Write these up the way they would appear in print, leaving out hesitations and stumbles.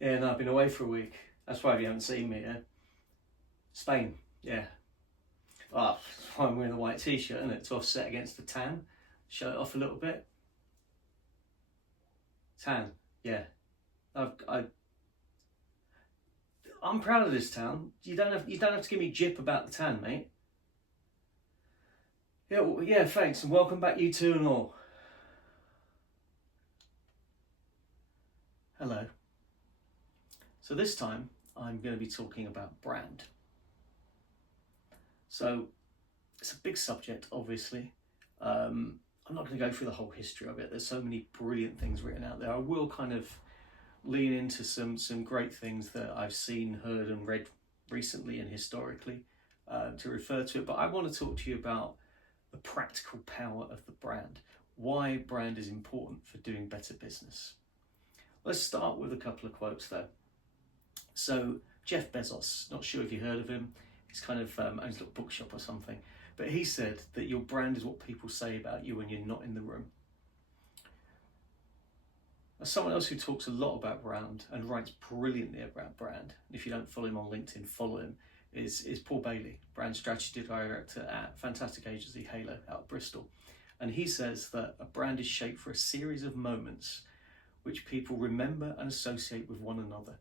Yeah, no, I've been away for a week. That's why you haven't seen me. Spain, yeah. Oh, that's why I'm wearing the white t-shirt, isn't it? To offset against the tan. Show it off a little bit. Tan, yeah. I'm proud of this town. You don't have to give me jip about the tan, mate. Yeah, well, yeah. Thanks, and welcome back, you two and all. Hello. So this time I'm going to be talking about brand. So it's a big subject, obviously. I'm not going to go through the whole history of it. There's so many brilliant things written out there. I will kind of lean into some great things that I've seen, heard, and read recently and historically to refer to it. But I want to talk to you about the practical power of the brand. Why brand is important for doing better business. Let's start with a couple of quotes though. So Jeff Bezos, not sure if you heard of him. He's kind of owns a little bookshop or something. But he said that your brand is what people say about you when you're not in the room. Someone else who talks a lot about brand and writes brilliantly about brand, if you don't follow him on LinkedIn, follow him, is Paul Bailey, brand strategy director at fantastic agency Halo out of Bristol. And he says that a brand is shaped for a series of moments which people remember and associate with one another.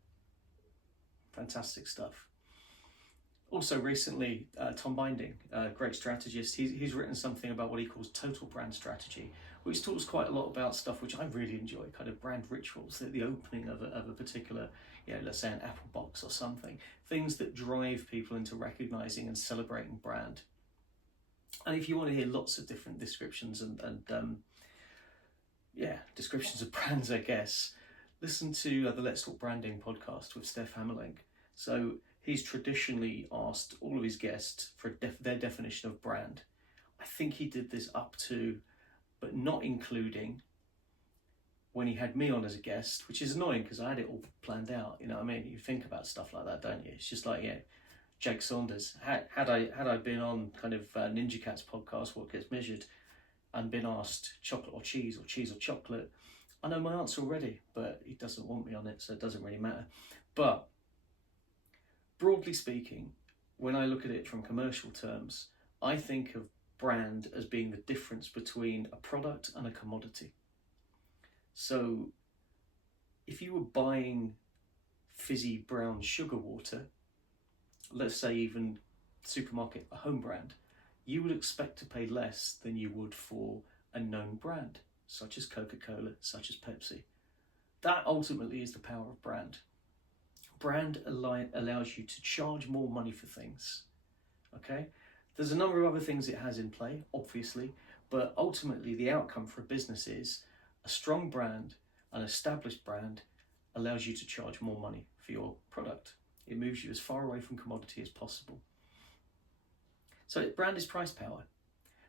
Fantastic stuff. Also recently, Tom Binding, a great strategist, he's written something about what he calls total brand strategy, which talks quite a lot about stuff which I really enjoy, kind of brand rituals, the opening of a particular, let's say an Apple box or something, things that drive people into recognizing and celebrating brand. And if you want to hear lots of different descriptions and descriptions of brands, I guess, listen to the Let's Talk Branding podcast with Steph Hammerling. So he's traditionally asked all of his guests for their definition of brand. I think he did this up to, but not including, when he had me on as a guest, which is annoying because I had it all planned out. You know what I mean? You think about stuff like that, don't you? It's just like, Jake Saunders. Had I been on kind of Ninja Cat's podcast, What Gets Measured, and been asked chocolate or cheese or chocolate, I know my answer already, but he doesn't want me on it, so it doesn't really matter. But broadly speaking, when I look at it from commercial terms, I think of brand as being the difference between a product and a commodity. So if you were buying fizzy brown sugar water, let's say even supermarket, a home brand, you would expect to pay less than you would for a known brand, such as Coca-Cola, such as Pepsi. That ultimately is the power of brand. Brand allows you to charge more money for things, okay? There's a number of other things it has in play, obviously, but ultimately the outcome for a business is a strong brand, an established brand, allows you to charge more money for your product. It moves you as far away from commodity as possible. So brand is price power.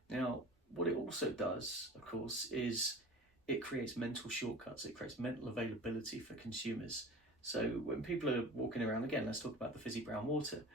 Now, what it also does, of course, is it creates mental shortcuts. It creates mental availability for consumers. So when people are walking around, again, let's talk about the fizzy brown water.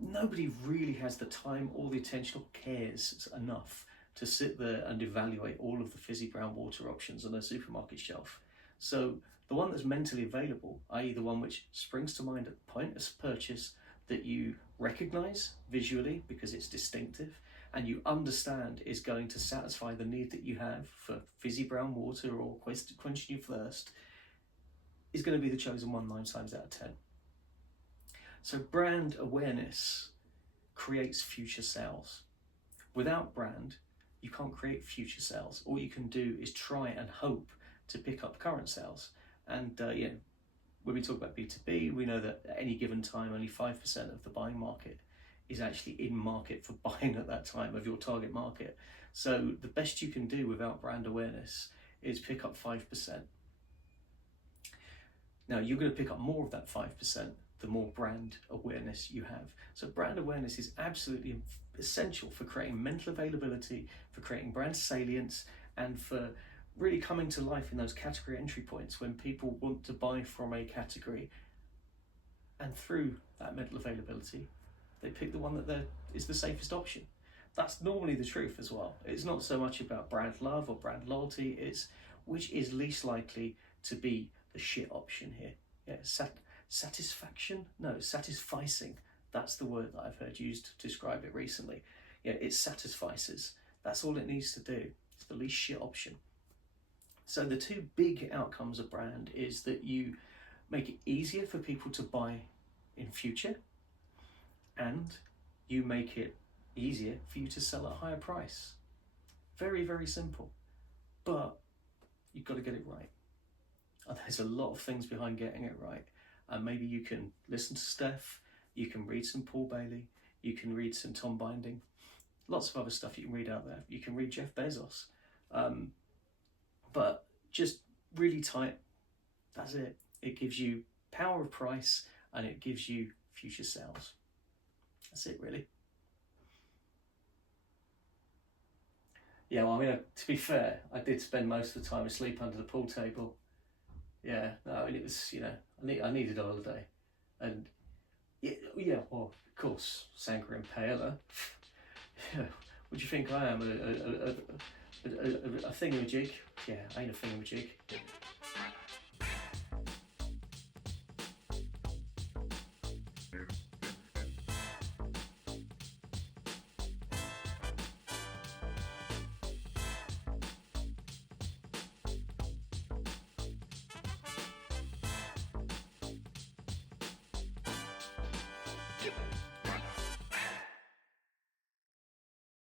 Nobody really has the time or the attention or cares enough to sit there and evaluate all of the fizzy brown water options on a supermarket shelf. So the one that's mentally available, i.e. the one which springs to mind at the point of purchase, that you recognize visually because it's distinctive and you understand is going to satisfy the need that you have for fizzy brown water or quenching your thirst, is going to be the chosen one 9 times out of 10. So brand awareness creates future sales. Without brand, you can't create future sales. All you can do is try and hope to pick up current sales. And when we talk about B2B, we know that at any given time, only 5% of the buying market is actually in market for buying at that time of your target market. So the best you can do without brand awareness is pick up 5%. Now, you're going to pick up more of that 5% the more brand awareness you have. So brand awareness is absolutely essential for creating mental availability, for creating brand salience, and for really coming to life in those category entry points when people want to buy from a category. And through that mental availability, they pick the one that is the safest option. That's normally the truth as well. It's not so much about brand love or brand loyalty, it's which is least likely to be the shit option here. Yeah, satisfaction? No, satisficing. That's the word that I've heard used to describe it recently. Yeah, it satisfices. That's all it needs to do. It's the least shit option. So the two big outcomes of brand is that you make it easier for people to buy in future, and you make it easier for you to sell at a higher price. Very, very simple. But you've got to get it right. And there's a lot of things behind getting it right. And maybe you can listen to Steph, you can read some Paul Bailey, you can read some Tom Binding, lots of other stuff you can read out there. You can read Jeff Bezos. But just really tight, that's it. It gives you power of price and it gives you future sales. That's it, really. Yeah, well, I mean, to be fair, I did spend most of the time asleep under the pool table. Yeah, no, I mean, it was, you know, I needed a holiday. And yeah, well, of course, Sangria and Paella. Yeah, what do you think I am? A thingamajig? Yeah, I ain't a thingamajig.